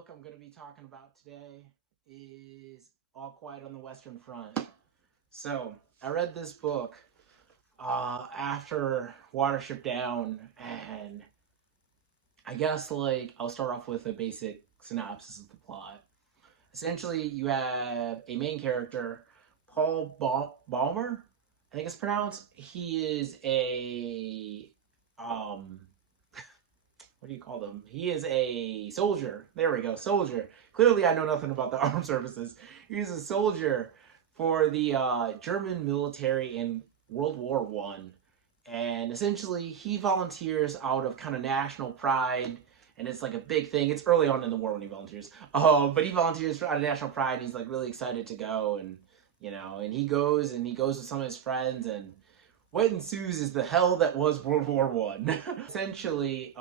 book I'm going to be talking about today is All Quiet on the Western Front. So, I read this book after Watership Down, and I guess I'll start off with a basic synopsis of the plot. Essentially, you have a main character, Paul Balmer, I think it's pronounced. He is a what do you call them? He is a soldier. There we go, soldier. Clearly, I know nothing about the armed services. He's a soldier for the German military in World War One, and essentially, he volunteers out of kind of national pride. And it's like a big thing. It's early on in the war when he volunteers. But he volunteers out of national pride. And he's like really excited to go, and and he goes with some of his friends, and what ensues is the hell that was World War One. Essentially,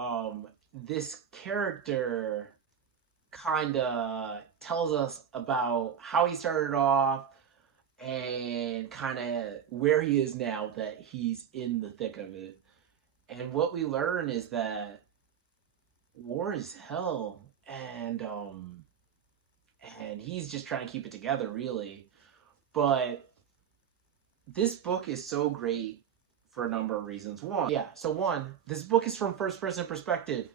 this character kind of tells us about how he started off and kind of where he is now that he's in the thick of it. And what we learn is that war is hell, and he's just trying to keep it together, really. But this book is so great for a number of reasons. One, this book is from first person perspective.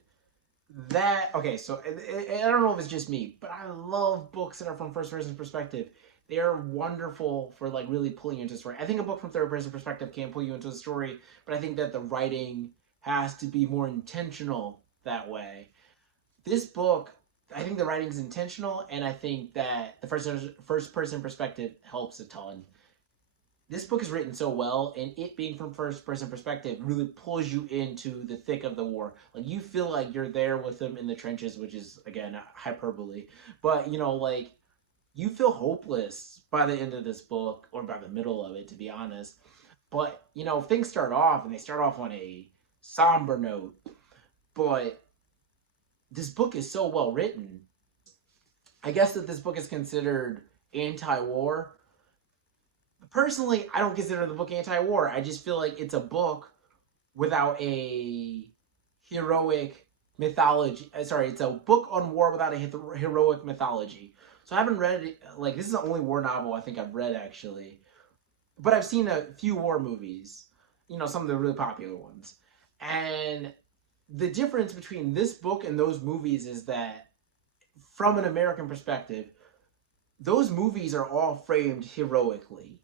So I don't know if it's just me, but I love books that are from first person perspective. They are wonderful for really pulling you into a story. I think a book from third person perspective can pull you into a story, but I think that the writing has to be more intentional that way. This book, I think the writing is intentional, and I think that the first person perspective helps a ton. This book is written so well, and it being from first person perspective really pulls you into the thick of the war. Like, you feel like you're there with them in the trenches, which is, again, hyperbole. But, you feel hopeless by the end of this book, or by the middle of it, to be honest. But, things start off, and they start off on a somber note. But this book is so well written. I guess that this book is considered anti-war. Personally, I don't consider the book anti-war. I just feel like it's a book without a heroic mythology. Sorry, it's a book on war without a heroic mythology. So I haven't read it. This is the only war novel I think I've read, actually. But I've seen a few war movies. Some of the really popular ones. And the difference between this book and those movies is that, from an American perspective, those movies are all framed heroically.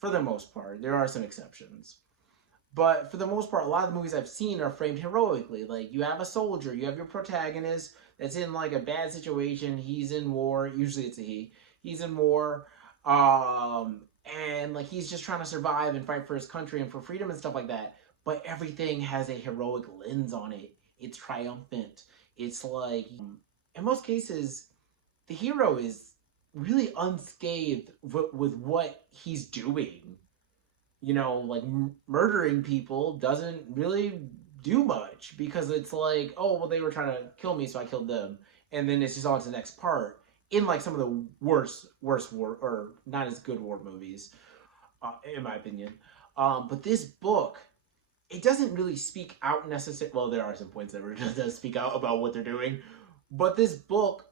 For the most part. There are some exceptions. But for the most part, a lot of the movies I've seen are framed heroically. Like, you have a soldier, you have your protagonist that's in a bad situation, he's in war, usually it's a he, he's in war, and he's just trying to survive and fight for his country and for freedom and stuff like that. But everything has a heroic lens on it. It's triumphant. It's in most cases, the hero is really unscathed with what he's doing. Murdering people doesn't really do much, because it's oh, well, they were trying to kill me, so I killed them. And then it's just on to the next part. In some of the worst war, or not as good war movies, in my opinion. But this book, it doesn't really speak out necessarily. Well, there are some points that it does speak out about what they're doing. But this book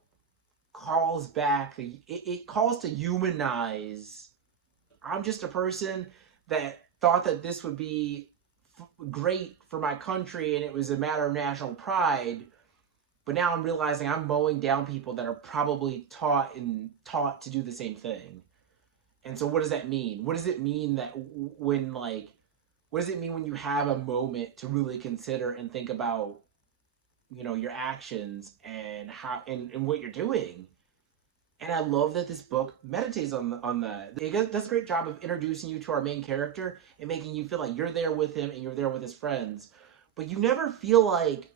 calls back, it calls to humanize. I'm just a person that thought that this would be great for my country, and it was a matter of national pride. But now I'm realizing I'm mowing down people that are probably taught to do the same thing. And so what does that mean? What does it mean that when what does it mean when you have a moment to really consider and think about your actions and how and what you're doing? And I love that this book meditates on that. It does a great job of introducing you to our main character and making you feel like you're there with him and you're there with his friends. But you never feel like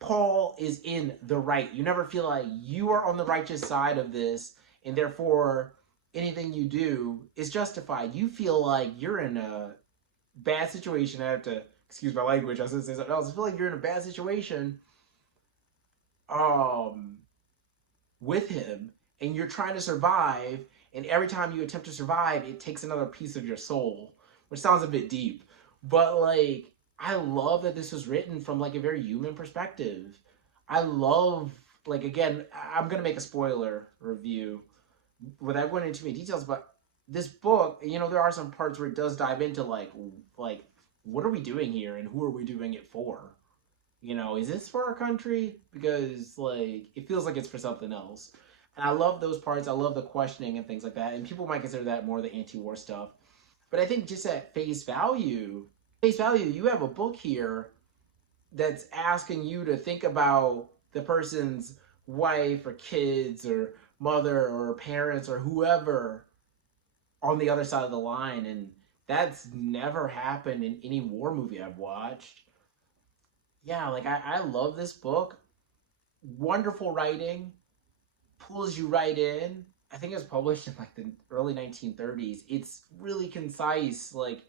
Paul is in the right. You never feel like you are on the righteous side of this, and therefore anything you do is justified. You feel like you're in a bad situation. I have to excuse my language. I was going to say something else. I feel like you're in a bad situation. With him, and you're trying to survive, and every time you attempt to survive, it takes another piece of your soul, which sounds a bit deep. But I love that this was written from a very human perspective. I love, like, again, I'm gonna make a spoiler review without going into too many details, but this book, there are some parts where it does dive into like what are we doing here and who are we doing it for? Is this for our country? Because like it feels like it's for something else. And I love those parts. I love the questioning and things like that. And people might consider that more the anti-war stuff. But I think just at face value, you have a book here that's asking you to think about the person's wife or kids or mother or parents or whoever on the other side of the line. And that's never happened in any war movie I've watched. Yeah, like I love this book. Wonderful writing, pulls you right in. I think it was published in like the early 1930s. It's really concise. Like,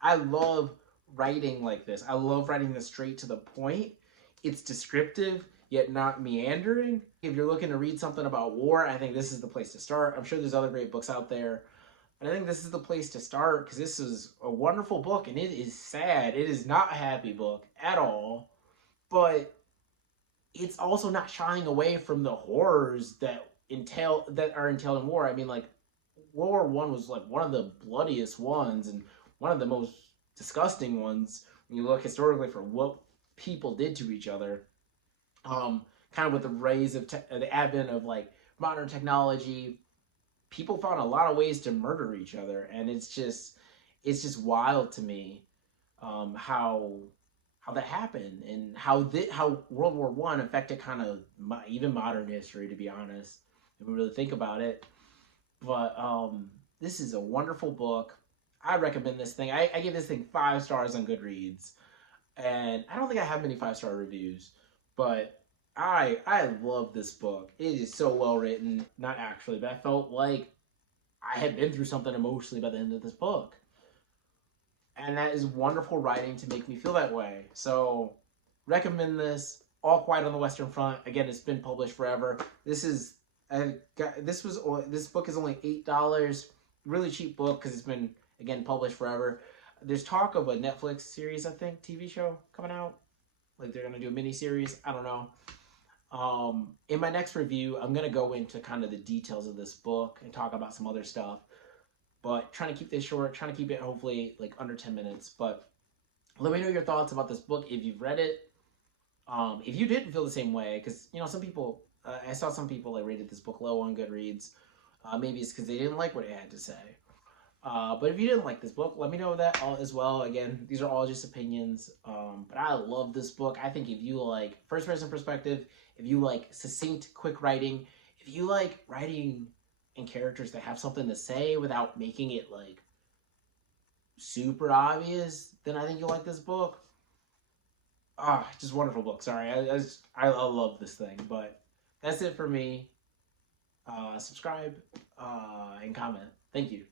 I love writing like this. I love writing this straight to the point. It's descriptive, yet not meandering. If you're looking to read something about war, I think this is the place to start. I'm sure there's other great books out there, but I think this is the place to start because this is a wonderful book and it is sad. It is not a happy book at all, but it's also not shying away from the horrors that are entailed in war. I mean, like World War One was like one of the bloodiest ones and one of the most disgusting ones when you look historically for what people did to each other. Kind of with the rise of the advent of like modern technology, people found a lot of ways to murder each other, and it's just wild to me how that happened and how World War One affected kind of even modern history, to be honest, if we really think about it. But this is a wonderful book. I recommend this thing. I give this thing 5 stars on Goodreads, and I don't think I have many 5-star reviews, but I love this book. It is so well written. Not actually, but I felt like I had been through something emotionally by the end of this book. And that is wonderful writing to make me feel that way. So, recommend this. All Quiet on the Western Front. Again, it's been published forever. This book is only $8. Really cheap book because it's been again published forever. There's talk of a Netflix series, I think, TV show coming out. Like they're gonna do a mini series. I don't know. In my next review, I'm gonna go into kind of the details of this book and talk about some other stuff. But trying to keep this short, trying to keep it hopefully like under 10 minutes. But let me know your thoughts about this book if you've read it. If you didn't feel the same way, because some people, I saw some people like rated this book low on Goodreads. Maybe it's because they didn't like what it had to say. But if you didn't like this book, let me know that as well. Again, these are all just opinions. But I love this book. I think if you like first-person perspective, if you like succinct, quick writing, if you like writing and characters that have something to say without making it like super obvious, then I think you'll like this book. Just wonderful book. Sorry, I love this thing. But that's it for me. Subscribe and comment. Thank you.